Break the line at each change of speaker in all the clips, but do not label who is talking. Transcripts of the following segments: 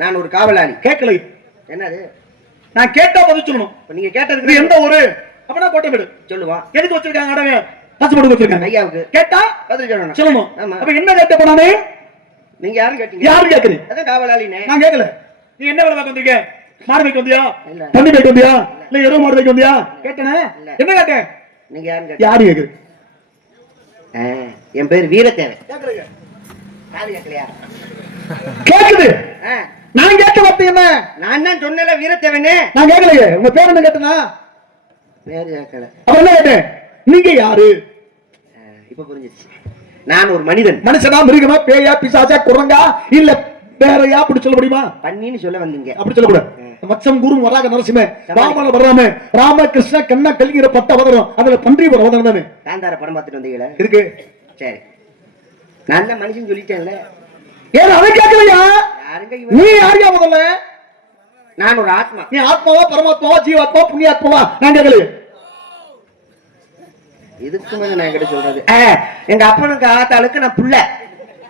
நான் ஒரு காவலாளி.
கேட்கலை.
என்னது?
நான் கேட்டா பதில் சொல்லணும்.
நீங்க கேட்டதுக்கு
எந்த ஊரு? அப்பனா கோட்டை வீடு.
சொல்லுவான்
எதுக்கு வச்சிருக்காங்க அடங்க பசுபடு வச்சிருக்காங்க.
ஐயாவுக்கு.
கேட்டா
பதில் சொல்லணும்.
சொல்லணும். அப்ப என்ன கேட்ட போனானே
நீங்க யாரும் கேட்டீங்க?
யாரு கேக்குது
அதான் காவலாளினே
நான் கேட்கல. நீ என்ன வேலை பார்க்க வந்திருக்க? மாடு வைக்க வந்தியா. தண்ணி வைக்க வந்தியா? இல்ல. எருவு மாடு வைக்க வந்தியா? கேட்டனே. என்ன கேட்டேன்
நீங்க யாரும் கேட்டீங்க?
யாரு கேக்குது
என் பேர் வீரத்தேவன்.
கேக்குது
ஆ,
நான் கேட்க வார்த்தை என்ன?
நான் தான் சொன்னல வீரத்தேவனே.
நான் கேட்கலையே. உங்க பேர் என்ன கேட்டனா?
பேரு கேட்கல.
அப்ப என்ன கேட்டேன்? நீங்க யாரு?
இப்ப புரிஞ்சிருச்சு. நான் ஒரு மனிதன்.
மனுஷனா மிருகமா பேயா பிசாசா குரங்கா இல்ல வேறயா? அப்படி சொல்ல முடியுமா?
பண்ணின்னு சொல்ல வந்தீங்க.
அப்படி சொல்லக்கூடாது மச்சம் குரு வராக நரசிம்ம ராமன வராம ராம கிருஷ்ண கண்ண கல்கிற பட்ட அவதரம். அதுல பன்றி ஒரு அவதரம் தானே?
காந்தார படம் பார்த்துட்டு வந்தீங்களா?
இருக்கு
சரி. நான் தான் மனுஷன் சொல்லிட்டேன்ல.
ஏன் அதை கேட்கலையா? நீ யாரியா முதல்ல?
நான் ஒரு ஆத்மா.
நீ ஆத்மாவா பரமாத்மாவா ஜீவாத்மா புண்ணியாத்மாவா? நான் கேட்கலையே.
இதுக்கு மேல நான் என்கிட்ட சொல்றது. எங்க அப்பனுக்கு ஆத்தாளுக்கு நான் புள்ள.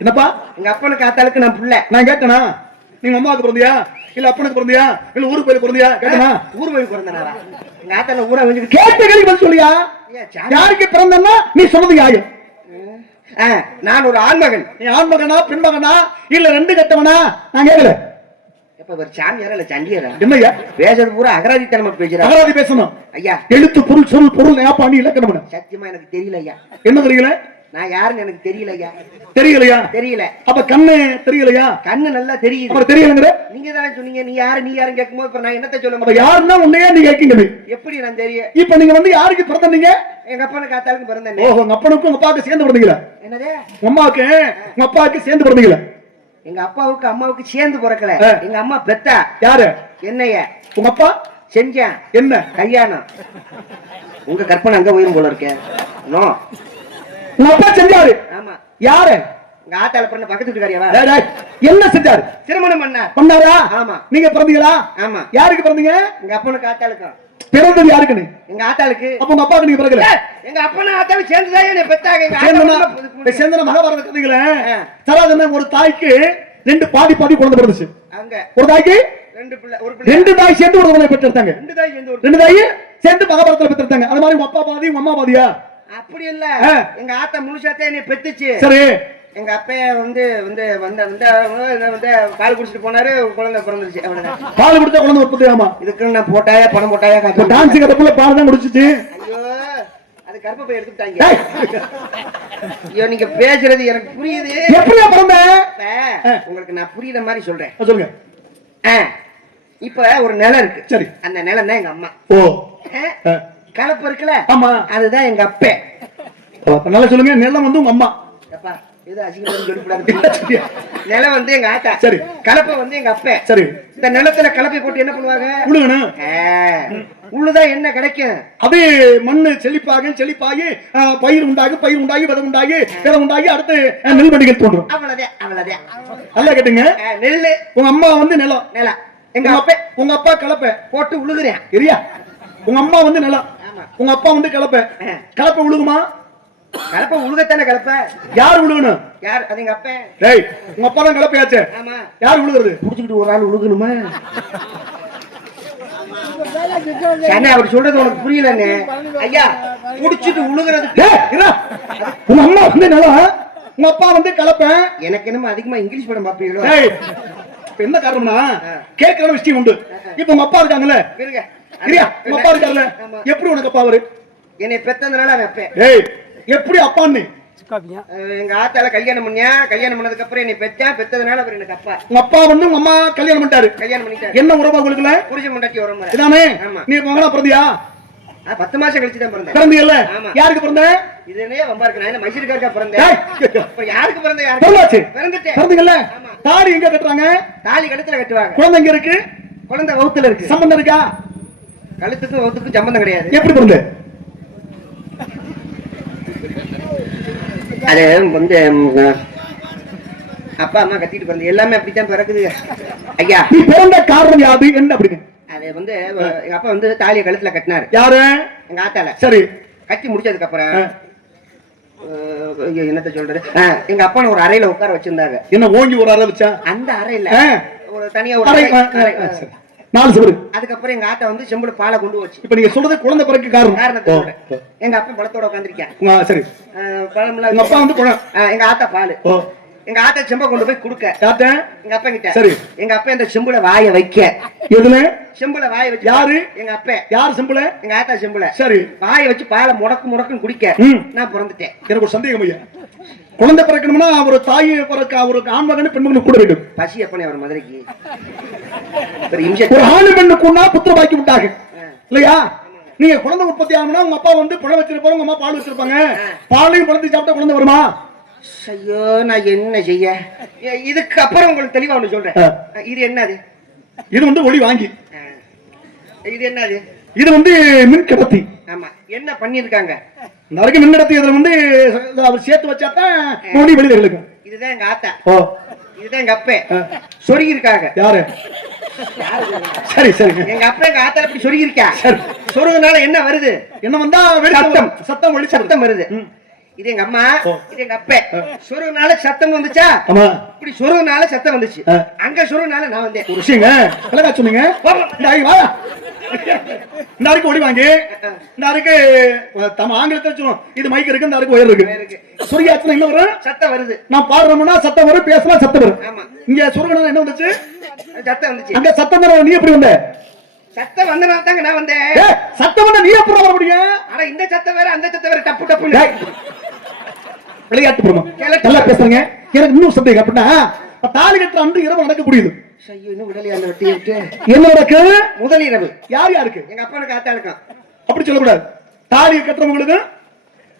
என்னப்பா?
எங்க அப்பனுக்கு ஆத்தாளுக்கு நான் புள்ள.
நான் கேட்டனா? நீங்க அம்மாவுக்கு பிறந்தியா? இல்ல அப்பனுக்கு பிறந்தியா? இல்ல ஊருக்கு போய் பிறந்தியா? கேட்டனா?
ஊர் போய் பிறந்தனாரா? எங்க ஆத்தால ஊரா வந்து
கேட்ட கேள்வி சொல்லியா? யாருக்கு பிறந்தன்னா நீ சொன்னது
ஆ, நான் ஒரு ஆண்மகன்.
நீ ஆண் மகனா பெண் மகனா இல்ல ரெண்டு கட்டவனா? நான் கேட்கல
எப்ப ஒரு சாமியாரா இல்ல சண்டியரா?
என்னய்யா
பேசுறது பூரா அகராதித்தனமா பேசுறா.
அகராதி பேசணும்.
ஐயா.
எழுத்து பொருள் சொல் பொருள் ஞாபாணி இலக்கணம்?
சத்தியமா எனக்கு தெரியல ஐயா.
என்ன தெரியல?
நான் யாருன்னு எனக்கு தெரியல ஐயா
தெரியலையா?
தெரியல.
அப்ப கண்ணு தெரியலையா?
கண்ணு நல்லா தெரியுது.
அப்புறம் தெரியலங்கிற?
நீங்க தானே சொன்னீங்க. நீ யாரு நீ யாருன்னு கேட்கும்போது இப்ப நான் என்னத்த சொல்ல
அப்ப யாருன்னா உன்னையே நீ கேட்கீங்க
எப்படி நான் தெரியும்
இப்ப நீங்க வந்து யாருக்கு பிறந்தீங்க
எங்க அப்பனுக்கு ஆத்தாளுக்கு பிறந்தேன்.
ஓஹோ உங்க அப்பனுக்கும் உங்க அப்பாவுக்கு சேர்ந்து பிறந்தீங்களா?
என்னது?
உங்க அம்மாவுக்கு உங்க அப்பாவுக்கு சேர்ந்து பிறந்தீங்களா?
எங்க அப்பாவுக்கு அம்மாவுக்கு சேர்ந்து பிறக்கல. எங்க அம்மா பெத்தா.
யாரு?
என்னைய.
உங்க அப்பா?
செஞ்சேன்.
என்ன?
கல்யாணம். உங்க கற்பனை அங்க போயிரும் போல இருக்கேன்
உங்க அப்பா செஞ்சாரு.
ஆமா.
யாரு?
எங்க ஆத்தால பிறந்த பக்கத்து
டேய், என்ன செஞ்சாரு?
திருமணம் பண்ணார்
பண்ணாரா?
ஆமா.
நீங்க பிறந்தீங்களா?
ஆமா.
யாருக்கு பிறந்தீங்க?
எங்க அப்பனுக்கு ஆத்தாளுக்கும்.
பிறந்தது யாருக்குன்னு?
எங்க ஆத்தாளுக்கு.
அப்ப உங்க அப்பாவுக்கு நீங்க
ஏய், எங்க அப்பனும் ஆத்தாலும் சேர்ந்துதான் என்னை பெத்தாங்க. எங்க
சேர்ந்தனா
ஆத்தாளுக்கு
மகாபாரத கதைகள
ஆ.
சராதன ஒரு தாய்க்கு ரெண்டு பாதி பாதி குழந்தை பிறந்துச்சு.
அங்க.
ஒரு தாய்க்கு
ரெண்டு பிள்ளை ஒரு பிள்ளை.
ரெண்டு தாய் சேர்ந்து ஒரு பெற்றெடுத்தாங்க.
ரெண்டு
தாய் சேர்ந்து மகாபாரதத்துல பெற்றெடுத்தாங்க. அது மாதிரி உங்க அப்பா பாதி உங்க அம்மா பாதியா?
அப்படி இல்ல. எங்க ஆத்தா முழுசாத்தே என்னை பெத்துச்சு.
சரி.
எங்க அப்பைய வந்து வந்து வந்த வந்து வந்து பால் குடிச்சிட்டு போனாரு குழந்தை பிறந்துருச்சு
பால் கொடுத்தா குழந்தை உற்பத்தி ஆமா
இதுக்கு நான் போட்டாயா பணம் போட்டாயா
டான்ஸ் கட்டப்புல பால் தான் முடிச்சிச்சு
ஐயோ அது கருப்பை எடுத்துட்டாங்க ஐயோ நீங்க பேசுறது எனக்கு புரியுது.
எப்படியா பிறந்த?
உங்களுக்கு நான் புரியுற மாதிரி சொல்றேன்.
சொல்லுங்க.
இப்ப ஒரு நிலம் இருக்கு.
சரி.
அந்த நிலம் தான் எங்க அம்மா.
ஓ.
கலப்பு இருக்குல்ல?
ஆமா.
அதுதான் எங்க அப்பே.
நல்லா சொல்லுங்க நிலம் வந்து உங்க அம்மா.
நிலம் வந்து எங்க ஆத்தா.
சரி.
கலப்பை வந்து எங்க அப்பே.
சரி.
இந்த நிலத்துல கலப்பை போட்டு என்ன பண்ணுவாங்க?
உழுகணும்
ஆ, உள்ளுதான் என்ன கிடைக்கும்?
அது மண்ணு செழிப்பாக செழிப்பாகி பயிர் உண்டாகி பயிர் உண்டாகி விதை உண்டாகி விதை உண்டாகி அடுத்து நெல் வண்டிகள் தோன்றும்.
அவ்வளவுதான் அவ்வளவுதான்
நல்லா கேட்டுங்க.
ஆ, நெல்லு.
உங்க அம்மா வந்து நிலம்.
நிலம். எங்க அப்பே
உங்க அப்பா கலப்பை.
போட்டு உழுகுறேன்.
சரியா? உங்க அம்மா வந்து நிலம். உங்க அப்பா வந்து கலப்பை. கலப்பை உழுகுமா
கலப்பை உழுகத்தானே கலப்பை
யார் உழுகணும்
யார்? அது எங்க அப்பே?
டேய் உங்க அப்பா தான் கலப்பையாச்சே
ஆமா.
யார் உழுகுறது
புடிச்சுக்கிட்டு ஒரு ஆள் உழுகணுமா அண்ணா அவர் சொல்றது உனக்கு புரியலண்ணே. ஐயா புடிச்சிட்டு உழுகுறது.
உங்க அம்மா வந்து நிலம் உங்க அப்பா வந்து கலப்பை
எனக்கு என்னமோ அதிகமா இங்கிலீஷ் படம் பாப்பீங்களோ
என்ன காரணம்னா கேட்கிற விஷயம் உண்டு. இப்ப உங்க அப்பா இருக்காங்கல்ல? உங்க அப்பா இருக்காருல்ல. எப்படி உனக்கு அப்பா அவரு?
என்னை பெத்ததுனால அவன் அப்பேன்
டேய் எப்படி அப்பான்னு
எங்க ஆத்தால கல்யாணம் பண்ணியா? கல்யாணம் பண்ணதுக்கு அப்புறம் என்னை பெத்தா பெத்ததுனால அவர் எனக்கு அப்பா.
உங்க அப்பா வந்து உங்க அம்மா கல்யாணம் பண்ணிட்டாரு.
கல்யாணம் பண்ணிட்டாரு.
என்ன உறவா உங்களுக்குள்ள
புருஷன் முண்டாட்டி.
நீ மகனா பிறந்தியா?
ஆ, பத்து மாசம் கழிச்சு தான் பிறந்தேன்.
பிறந்தீங்கல்ல
ஆமா.
யாருக்கு பிறந்த?
இதுனே வம்பா இருக்கு. நான் என்ன மைசூருக்காருக்கா பிறந்தேன்? யாருக்கு பிறந்த. யாருக்கு? பிறந்துட்டேன்.
பிறந்தீங்கல்ல. தாடி எங்க கட்டுறாங்க?
தாலி கழுத்துல கட்டுவாங்க.
குழந்தை எங்க இருக்கு?
குழந்தை வவுத்துல இருக்கு.
சம்பந்தம் இருக்கா?
கழுத்துக்கும் வவுத்துக்கும் சம்பந்தம் கிடையாது.
எப்படி பிறந்த
அது வந்து அப்பா அம்மா கத்திட்டு பிறந்து எல்லாமே அப்படித்தான் பிறக்குது. ஐயா.
நீ பிறந்த காரணம் யாது? என்ன அப்படின்னு
அது வந்து எங்க அப்பா வந்து தாலியை கழுத்துல கட்டினாரு.
யாரு?
எங்க ஆத்தால.
சரி.
கட்டி முடிச்சதுக்கு அப்புறம் என்னத்த சொல்றது? எங்க அப்பா ஒரு அறையில உட்கார வச்சிருந்தாங்க
என்ன ஓங்கி ஒரு அறை வச்சா?
அந்த அறையில. ஒரு தனியா ஒரு
அறை. நாலு சுவரு.
அதுக்கப்புறம் எங்க ஆத்தா வந்து செம்புல பாலை கொண்டு வச்சு
இப்ப நீங்க சொல்றது குழந்தை பிறகு காரணம்.
எங்க அப்பா பழத்தோட உட்காந்துருக்கேன்
சரி.
பழம்லாம்
உங்க அப்பா வந்து
எங்க ஆத்தா பால். எங்க ஆத்தா செம்ப கொண்டு போய் கொடுக்க. எங்க அப்பா கிட்ட.
சரி.
எங்க அப்பா இந்த செம்புல வாய வைக்க.
எதுல
செம்புல வாய வச்சு
யாரு?
எங்க அப்பா.
யார் சிம்பிள
எங்க ஆத்தா செம்புல.
சரி.
வாய வச்சு பாலை முடக்கு முடக்குன்னு குடிக்க. நான் பிறந்துட்டேன்.
எனக்கு ஒரு சந்தேகம் ஐயா. குழந்தை பிறக்கணும்னா ஒரு தாய் பிறக்க ஒரு ஆண் மகன் பெண் மகன் கூட வேண்டும்.
பசி எப்பனே அவர் மதுரைக்கு. ஒரு
ஆண் பெண்ணு கூடனா புத்திர பாக்கி விட்டாங்க இல்லையா? நீங்க குழந்தை உற்பத்தி ஆகணும்னா உங்க அப்பா வந்து பழம் வச்சிருப்பாங்க உங்க அம்மா பால் வச்சிருப்பாங்க. பாலையும் பழத்தையும் சாப்பிட்டா குழந்தை வருமா?
ஐயோ நான் என்ன செய்ய? இதுக்கு அப்புறம் உங்களுக்கு தெளிவா ஒண்ணு சொல்றேன். இது என்னது?
இது வந்து ஒளி வாங்கி.
இது என்னது?
இது வந்து மின் கடத்தி
ஆமா. என்ன பண்ணிருக்காங்க
நிறைய மின் கடத்தி இதுல வந்து அவர் சேர்த்து வச்சா தான் ஒளி வெளியில இழுக்கும்
இதுதான் எங்க ஆத்தா.
ஓ.
இதுதான் எங்க அப்பே. சொருகி இருக்காங்க
யாரு? சரி சரிங்க.
எங்க அப்பா எங்க ஆத்தால இப்படி சொருகி இருக்கா
சரி.
சொருகுனால என்ன வருது?
என்ன வந்தா
சத்தம்.
சத்தம் வெளி
சத்தம் வருது. இது எங்க அம்மா. இது எங்க அப்பே. சொருகுனால சத்தம் வந்துச்சா?
ஆமா.
இப்படி சொருகுனால சத்தம் வந்துச்சு. அங்க சொருகுனால நான் வந்தேன்.
ஒரு விஷயங்க அழகா சொன்னீங்க. இந்த அருக்கு ஒளி வாங்கி இந்த அருக்கு தம் ஆங்கிலத்துல சொல்லுவோம். இது மைக் இருக்கு இந்த அருக்கு ஒயர்
இருக்கு.
சுருகியாச்சுன்னா என்ன வரும்?
சத்தம் வருது.
நான் பாடுறோம்னா சத்தம் வரும் பேசலாம் சத்தம் வரும்.
ஆமா.
இங்க சுருகனா என்ன வந்துச்சு?
சத்தம் வந்துச்சு.
அங்க சத்தம் வர நீ எப்படி வந்த?
சத்தம் வந்தனால தாங்க நான் வந்தேன்.
சத்தம் வந்தா நீ எப்படி வர முடியும்?
ஆனா இந்த சத்தம் வேற அந்த சத்தம் வேற டப்பு
டேய், விளையாட்டு பிரமம். நல்லா பேசுறீங்க. எனக்கு இன்னும் சந்தேகம் அப்படின்னா தாலி கட்டுற அன்று இரவு நடக்கக்கூடியது.
ஐயோ இன்னும் உடலையா அந்த வெட்டி விட்டு.
என்ன நடக்கு
முதல் இரவு.
யார் யாருக்கு?
எங்க அப்பனுக்கு ஆத்தா இருக்கும்
அப்படி சொல்லக்கூடாது. தாலியை கட்டுறவங்களுக்கு?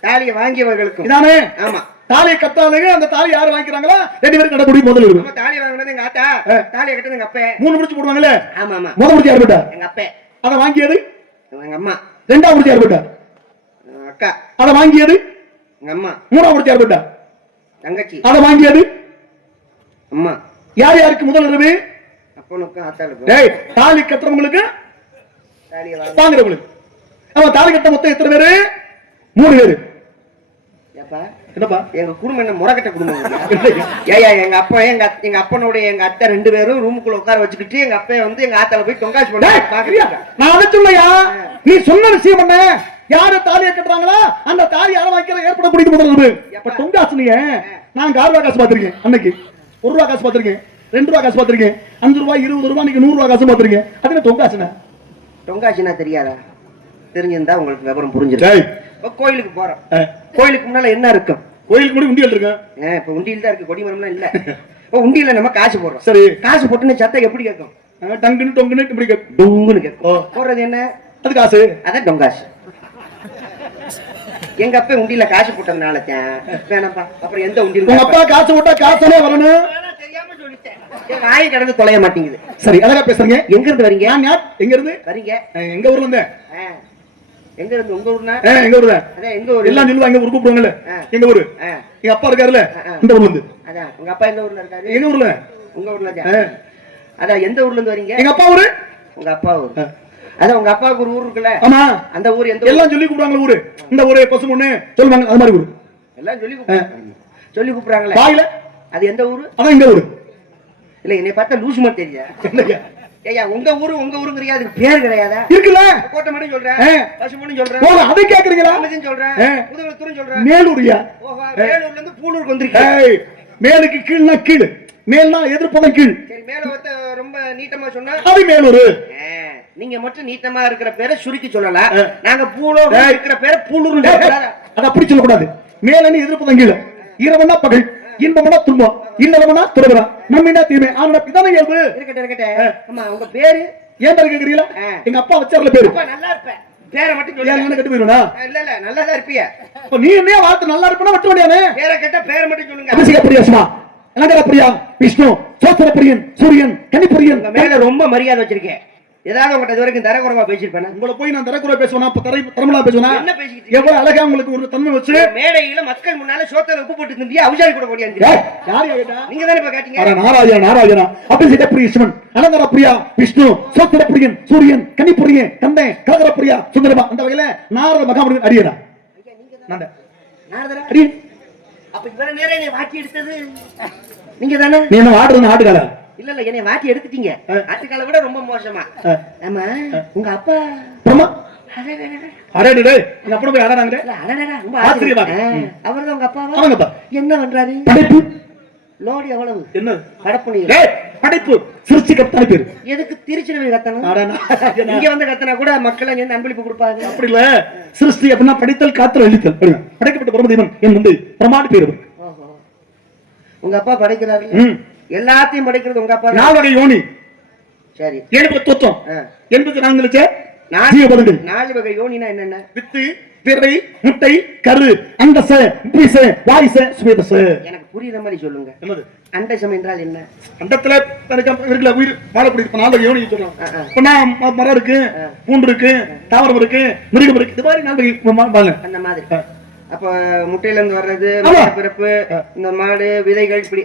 தாலியை வாங்கியவர்களுக்கும்.
இதானே?
ஆமா.
தாலியை கட்டாளுங்க அந்த தாலி யாரு வாங்கிக்கிறாங்களா? ரெண்டு பேரும் நடக்கூடிய முதல் இருக்கு
நம்ம தாலி வாங்கினது எங்க ஆத்தா. தாலியை கட்டது எங்க அப்பே.
மூணு முடிச்சு போடுவாங்கல்ல?
ஆமா ஆமா.
முதல் முடிச்சு யார் போட்டா
எங்க அப்பே.
அதை வாங்கியது?
எங்க அம்மா.
ரெண்டாம் முடிச்சு யார் போட்டா
அக்கா.
அதை வாங்கியது? முடிச்சு யார் போட்டா
தங்கச்சி.
அதை வாங்கியது?
அம்மா.
யார் யாருக்கு முதல் இரவு? தாலி கட்டுறவங்களுக்கு வாங்குறவங்களுக்கு. அவன் தாலி கட்ட மொத்தம் எத்தனை பேரு? மூணு பேரு.
ஏப்பா?
என்னப்பா?
எங்க குடும்பம் என்ன முறக்கட்ட குடும்பம்? ஏய்யா எங்க அப்பா எங்க எங்க அப்பனுடைய எங்க அத்தை ரெண்டு பேரும் ரூமுக்குள்ள உட்கார வச்சுக்கிட்டு எங்க அப்பா வந்து எங்க ஆத்தால போய் தொங்காசி பண்ண
நான் அதை சொல்லையா நீ சொன்ன விஷயம் என்ன? யாரு தாலியை கட்டுறாங்களா? அந்த தாலி யாரை வாங்கிக்கிற? ஏற்படக்கூடிய முதல் இரவு இப்ப தொங்காசுனிய நான் ஆறு ரூபா காசு பார்த்திருக்கேன் அன்னைக்கு. ஒரு ரூபா காசு பார்த்திருக்கேன். ரெண்டு ரூபா காசு பார்த்திருக்கேன். அஞ்சு ரூபாய் இருபது ரூபாய் நீங்க நூறு ரூபா காசு பார்த்திருக்கேன். அது என்ன தொங்காசுன?
தொங்காசினா தெரியாதா? தெரிஞ்சிருந்தா உங்களுக்கு விவரம் புரிஞ்சிடும். கோயிலுக்கு போறோம். கோயிலுக்கு முன்னால என்ன இருக்கும்
கோயிலுக்கு முன்னாடி உண்டியல் இருக்கேன்
ஏன் இப்ப உண்டியல் தான் இருக்கு. கொடிமரம்லாம் இல்ல. இப்ப உண்டியல்ல நம்ம காசு போடுறோம்.
சரி.
காசு போட்டுன்னு சத்தம் எப்படி கேட்கும்?
டங்குன்னு டொங்குன்னு இப்படி கேக்கு.
டொங்குன்னு கேட்கும். போடுறது என்ன?
அது காசு.
அதான் டொங்காசு எங்க அப்பா உண்டியல காசு போட்டதுனால தான் வேணாப்பா அப்புறம் எந்த உண்டியல்
உங்க அப்பா காசு போட்டா காசாலே வரணும்.
தெரியாம சொல்லிட்டேன். என் வாய் கடந்து தொலைய மாட்டேங்குது.
சரி அழகா பேசுறீங்க.
எங்க இருந்து வரீங்க
எங்க இருந்து
வரீங்க.
எங்க ஊர்ல இருந்தேன்
ஆ. எங்க இருந்து உங்க ஊர்னா?
எங்க ஊர்ல?
அதான் எங்க ஊர்?
எல்லாம் சொல்லுவாங்க ஊர் கூப்பிடுவாங்கல்ல. எங்க ஊரு? எங்க அப்பா இருக்காருல்ல. இந்த ஊர்ல இருந்து.
அதான் உங்க அப்பா எந்த ஊர்ல இருக்காரு?
எங்க ஊர்ல?
உங்க ஊர்ல அதான் எந்த ஊர்ல இருந்து வரீங்க?
எங்க அப்பா ஊரு?
உங்க அப்பா ஊர்.
ஆ.
அதான் உங்க அப்பாவுக்கு ஒரு ஊர் இருக்குல்ல?
ஆமா.
அந்த ஊர் எந்த
எல்லாம் சொல்லி கூப்பிடுவாங்க ஊரு. இந்த ஊரு பசு பொண்ணு சொல்லுவாங்க அது மாதிரி ஊரு.
எல்லாம் சொல்லி சொல்லி கூப்பிடுறாங்களே
வாயில?
அது எந்த ஊரு?
அதான் இங்க ஊரு.
இல்ல என்னை பார்த்தா லூசு மாதிரி தெரியா? ஏய்யா உங்க ஊரு உங்க ஊருங்கிறியா? அதுக்கு பேர் கிடையாதா?
இருக்குல்ல.
கோட்டை மட்டும் சொல்றேன்.
ஆ.
பசு மட்டும் சொல்றேன்.
அதை கேக்குறீங்களா?
ராமதின்னு சொல்றேன்.
ஆ.
முதுகுளத்தூர்னு சொல்றேன்.
மேலூரியா?
ஓஹோ வேலூர்ல இருந்து பூலூருக்கு வந்திருக்கேன்
ஏய் மேலுக்கு கீழ்னா கீழ் மேல்னா எதிர்ப்பதம் கீழ்.
சரி மேல ரொம்ப நீட்டமா சொன்னா
அது மேலூரு.
நீங்க மட்டும் நீட்டமா இருக்கிற பேரை சுருக்கி சொல்லலாம்
ஆ.
நாங்க பூலோ. இருக்கிற பேரை சொல்லக்கூடாதா?
அது அப்படி சொல்லக்கூடாது. மேலன்னு எதிர்ப்பதம் கீழ். இரவனா பகல் இன்பமனா துன்பம் இல்லவனா துறவரா. நம்மனா தீமை ஆனா இதான இயல்பு.
இருக்கட்டும் இருக்கட்டும். ஆமா உங்க பேரு?
ஏன் பேரு கேக்குறீங்களா. எங்க அப்பா வச்சார்ல பேரு.
நல்லா இருப்பேன். பேரை மட்டும்
இவனை கட்டு போயிருவா
இல்ல இல்ல நல்லா தான் இருப்பிய
நீ என்ன வார்த்தை நல்லா இருப்பா வச்ச வேண்டியானே
பேரை கேட்டா பேரை மட்டும் சொல்லுங்க.
அபிஷேக பிரியா சுமா அலங்கர பிரியா விஷ்ணு சோத்திர பிரியன் சூரியன் கன்னிப்பிரியன்.
உங்க மேல ரொம்ப மரியாதை வச்சிருக்கேன். ஏதாவது உங்கள்கிட்ட இது வரைக்கும் தரக்குறவா பேசியிருப்பேன்?
உங்களை போய் நான் தரக்குறை பேசுவேனா? அப்ப தரை தரமலா பேசுவேனா?
என்ன பேசிக்கிட்டு
எவ்வளவு அழகா உங்களுக்கு ஒரு தன்மை வச்சு
மேடையில மக்கள் முன்னால சோத்துல உப்பு போட்டு திண்டியா அவிசாரி கூட
ஏய், யார் கேட்டா?
நீங்க தானே இப்ப கேட்டீங்க?
நாராயண நாராயணா. அபிஷேக பிரிய சிவன் அலங்கர பிரியா விஷ்ணு சோத்திர பிரியன் சூரியன் கன்னிப்பிரியன் கந்தன் கலகர பிரியா சுந்தரமா அந்த வகையில நாரத நான் தான்.
நாரதரா?
அடியேன்
அப்ப இவர நேரம் என்னை வாட்டி எடுத்தது? நீங்க தானே?
நீ என்ன ஆடுறது ஆட்டுக்கால
இல்ல இல்ல என்னை மாட்டி எடுத்துட்டீங்க. ஆட்டுக்கால விட ரொம்ப மோசமா. ஆமா உங்க அப்பா.
போய் அவங்கப்பா
என்ன பண்றாரு? லோடு எவ்வளவு?
என்னது?
கடப்புணி
ஏய், படைப்பு. சிருஷ்டி கத்தான பேரு
எதுக்கு திருச்சினவை கத்தணும்?
ஆடா, நான்
இங்க வந்து கத்தனா கூட மக்கள் அங்க அன்பளிப்பு கொடுப்பாங்க.
அப்படி இல்ல. சிருஷ்டி அப்படின்னா படைத்தல் காத்தல் அப்படின்னா, படைக்கப்பட்ட பிரம்மதேவன் என் வந்து பிரமாணி பேரு.
உங்க அப்பா படைக்கிறாரு. எல்லாத்தையும் படைக்கிறது உங்க அப்பா
வகை யோனி?
சரி.
எழுபது தத்துவம். எண்பத்தி நான்கு லட்ச
நாலு வகை யோனினா என்னென்ன?
வித்து விரை முட்டை கரு அண்டச உப்பிச வாரிச சுவேதச
எனக்கு புரியுற மாதிரி சொல்லுங்க.
என்னது?
அண்டசம் என்றால் என்ன?
அண்டத்துல இருக்குல்ல உயிர் வாழக்கூடிய இப்ப நாலு யோனி. இப்ப நான் மரம் இருக்கு பூண்டு இருக்கு தாவரம் இருக்கு மிருகம் இருக்கு. இது மாதிரி நாலு
அந்த மாதிரி. அப்ப முட்டையில இருந்து வர்றது பிறப்பு இந்த மாடு விதைகள் இப்படி.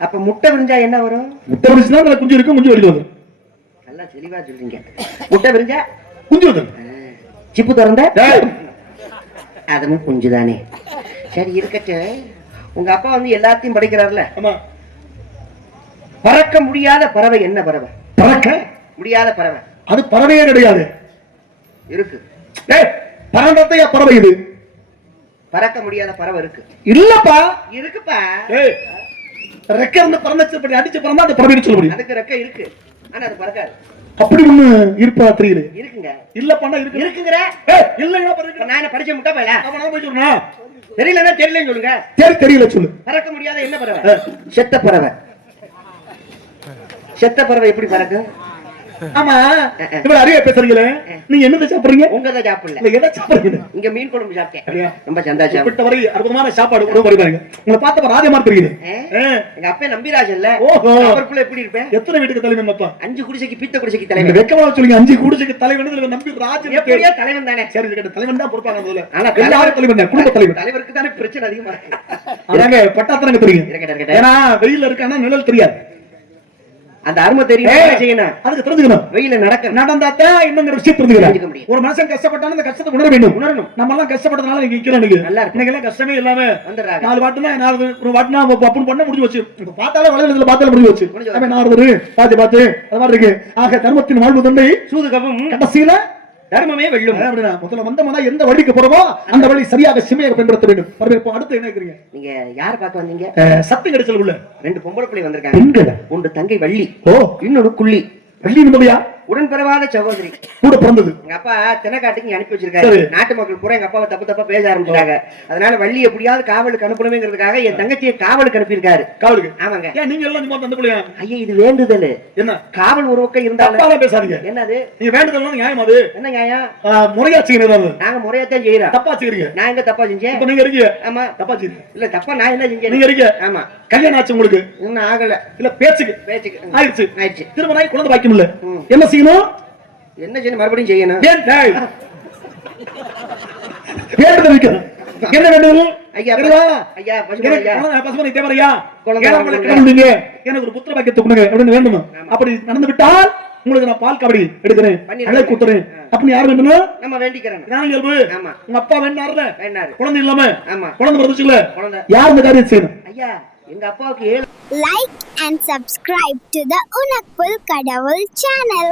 அப்ப முட்டை விரிஞ்சா என்ன வரும்?
முட்டை வரிசுனா அதுல குஞ்சு இருக்கு குஞ்சு வெளியே வந்து
நல்லா தெளிவா சொல்றீங்க. முட்டை விரிஞ்சா?
குஞ்சு
ஆ. சிப்பு திறந்த? அதுவும் குஞ்சு தானே சரி இருக்கட்டும். உங்க அப்பா வந்து எல்லாத்தையும் படைக்கிறார்ல. பறக்க முடியாத பறவை என்ன பறவை?
பறக்க?
முடியாத பறவை.
அது பறவையே கிடையாது.
இருக்கு.
பறந்தத்தையா பறவை இது.
பறக்க முடியாத பறவை இருக்கு.
இல்லப்பா.
இருக்குப்பா.
ரெக்க இருந்து பறந்துச்சு படி அடிச்சு பறந்தா அது பறவைன்னு சொல்ல முடியும்.
அதுக்கு ரெக்கை இருக்கு. ஆனா அது பறக்காது.
அப்படி ஒண்ணு இருப்பா தெரியல.
இருக்குங்க.
இல்ல பண்ணா இருக்கு.
இருக்குங்கிற?
பறவை
இப்ப நான் என்ன படிச்ச முட்டை பையல?
அப்ப நான் போய் சொல்றேன்.
தெரியலன்னா தெரியலன்னு சொல்லுங்க.
சரி தெரியல சொல்லு.
பறக்க முடியாத என்ன பறவை? செத்த பறவை. செத்த பறவை எப்படி பறக்கும்?
ஆமா. இவ்வளவு அறிவை பேசுறீங்களே? நீங்க என்னது சாப்பிடுறீங்க?
உங்க தான் சாப்பிடல.
இல்ல எதை சாப்பிடுறீங்க?
இங்க மீன் குழம்பு சாப்பிட்டேன்? ரொம்ப சந்தோஷம்.
குறிப்பிட்ட வரை அற்புதமான சாப்பாடு உணவு வருவாங்க உங்களை பார்த்தப்ப ராஜா மாதிரி தெரியுது.
எங்க அப்பா நம்பிராஜன்ல.
ஓஹோ.
அவருக்குள்ள எப்படி இருப்பேன்?
எத்தனை வீட்டுக்கு தலைவன் அப்பா
அஞ்சு குடிசைக்கு பீத்த குடிசைக்கு தலைவன்.
வெக்கமா சொல்லுங்க. அஞ்சு கூடுச்சுக்கு தலைவன் இதுல நம்பி ராஜன்
எப்படியா தலைவன் தானே.
சரி இருக்கட்டும் தலைவன் தான் பொறுப்பாங்க முதல்ல.
ஆனா
எல்லாரும் தலைவன் தான் குடும்ப தலைவன்
தலைவருக்கு தானே பிரச்சனை அதிகமா இருக்கு.
அதாங்க பட்டாத்தனங்க தெரியும். ஏன்னா வெயில்ல இருக்கானா நிழல் தெரியாது.
அந்த அருமை தெரியும்?
அதுக்கு தெரிஞ்சுக்கணும்
வெயில நடக்கணும்
நடந்தாத்தான் என்னங்கிற விஷயம்
தெரிஞ்சுக்க
தெரிஞ்சுக்கலாம்
முடியும்.
ஒரு மனுஷன் கஷ்டப்பட்டாலும் அந்த கஷ்டத்தை உணர வேண்டும்.
உணரணும்.
நம்ம எல்லாம் கஷ்டப்பட்டதுனால நீங்க நிக்கிறோம் இன்னைக்கு
நல்லா இருக்கு.
எல்லாம் கஷ்டமே இல்லாம
வந்துடுறாங்க.
நாலு வாட்டுனா நாலு ஒரு வாட்டுனா அப்படின்னு பண்ண முடிஞ்சு வச்சு பார்த்தாலே வலையில பார்த்தாலே முடிஞ்சு வச்சு
வச்சு.
அவன் நாலு பார்த்து பார்த்து அது மாதிரி இருக்கு. ஆக தர்மத்தின் வாழ்வு தந்தை
சூதுகவும்
கடைசியில
தர்மமே வெல்லும்.
அப்படின்னா முதல்ல வந்தோம்னா எந்த வழிக்கு போறோமோ அந்த வழி சரியாக செம்மையாக பயன்படுத்த வேண்டும். இப்போ அடுத்து என்ன இருக்கிறீங்க
நீங்க யார பார்க்க வந்தீங்க?
சத்தம் கிடைச்சல் உள்ள.
ரெண்டு பொம்பளை பிள்ளை வந்திருக்காங்க.
பெண்கள்
ஒன்று தங்கை வள்ளி.
ஓ.
இன்னொரு குள்ளி.
வள்ளி நிம்மதியா
உடன் பிறவாத சகோதரி.
கூட பிறந்தது.
எங்க அப்பா தென்னக்காட்டுக்கு இங்க அனுப்பி வச்சிருக்காரு.
சரி.
நாட்டு மக்கள் பூரா எங்க அப்பாவை தப்பு தப்பா பேச ஆரம்பிச்சிட்டாங்க. அதனால வள்ளி எப்படியாவது காவலுக்கு அனுப்பணுமேங்கிறதுக்காக என் தங்கச்சியை காவலுக்கு அனுப்பியிருக்காரு.
காவலுக்கு?
ஆமாங்க.
நீங்க எல்லாம் சும்மா தந்து பிள்ளையா?
ஐயா இது வேண்டுதல்.
என்ன?
காவல் ஒரு பக்கம் இருந்தாலும்
பேசாதீங்க.
என்னது?
நீங்க வேண்டுதல்லாம் நியாயம் அது.
என்ன நியாயம்?
முறையா செய்யணும் அது.
நாங்க முறையாத்தான் செய்யறோம்.
தப்பா செய்யறீங்க.
நான் எங்க தப்பா செஞ்சேன்?
இப்ப நீங்க இருக்கீங்க.
ஆமா.
தப்பா செய்றீங்க
இல்ல தப்பா நான் என்ன செஞ்சேன்?
நீங்க இருக்கீங்க.
ஆமா.
கல்யாணம் ஆச்சு உங்களுக்கு?
இன்னும் ஆகல.
இல்ல பேச்சுக்கு?
பேச்சுக்கு.
ஆயிடுச்சு.
ஆயிடுச்சு.
திரும்ப நாய் குழந்தை பாய்க்கும் இல்ல. என்ன செய்யணும்?
என்ன செய்யணும்? மறுபடியும் செய்யணும்?
வேண்டுதல் வைக்கணும். என்ன வேண்டுதல்
ஐயா? ஐயா பசுமன்
எனக்கு ஒரு புத்திர பாக்கியத்தை கொடுங்க. அப்படின்னு வேண்டுமா? அப்படி நடந்து விட்டால் உங்களுக்கு நான் பால் கபடி எடுக்கிறேன்.
பண்ணிடுறேன்.
அழை குத்துறேன் அப்படின்னு யார் வேண்டுமா?
நம்ம வேண்டிக்கிறோம்
ஞான இயல்பு.
ஆமா.
உங்க அப்பா வேண்டாருல.
வேண்டாரு.
குழந்தை இல்லாம.
ஆமா.
குழந்தை பிறந்துச்சுல. யார் இந்த காரியம் செய்யணும்?
ஐயா எங்க அப்பாவுக்கு ஏழு
Like and subscribe to the Unakpul Kadavul channel.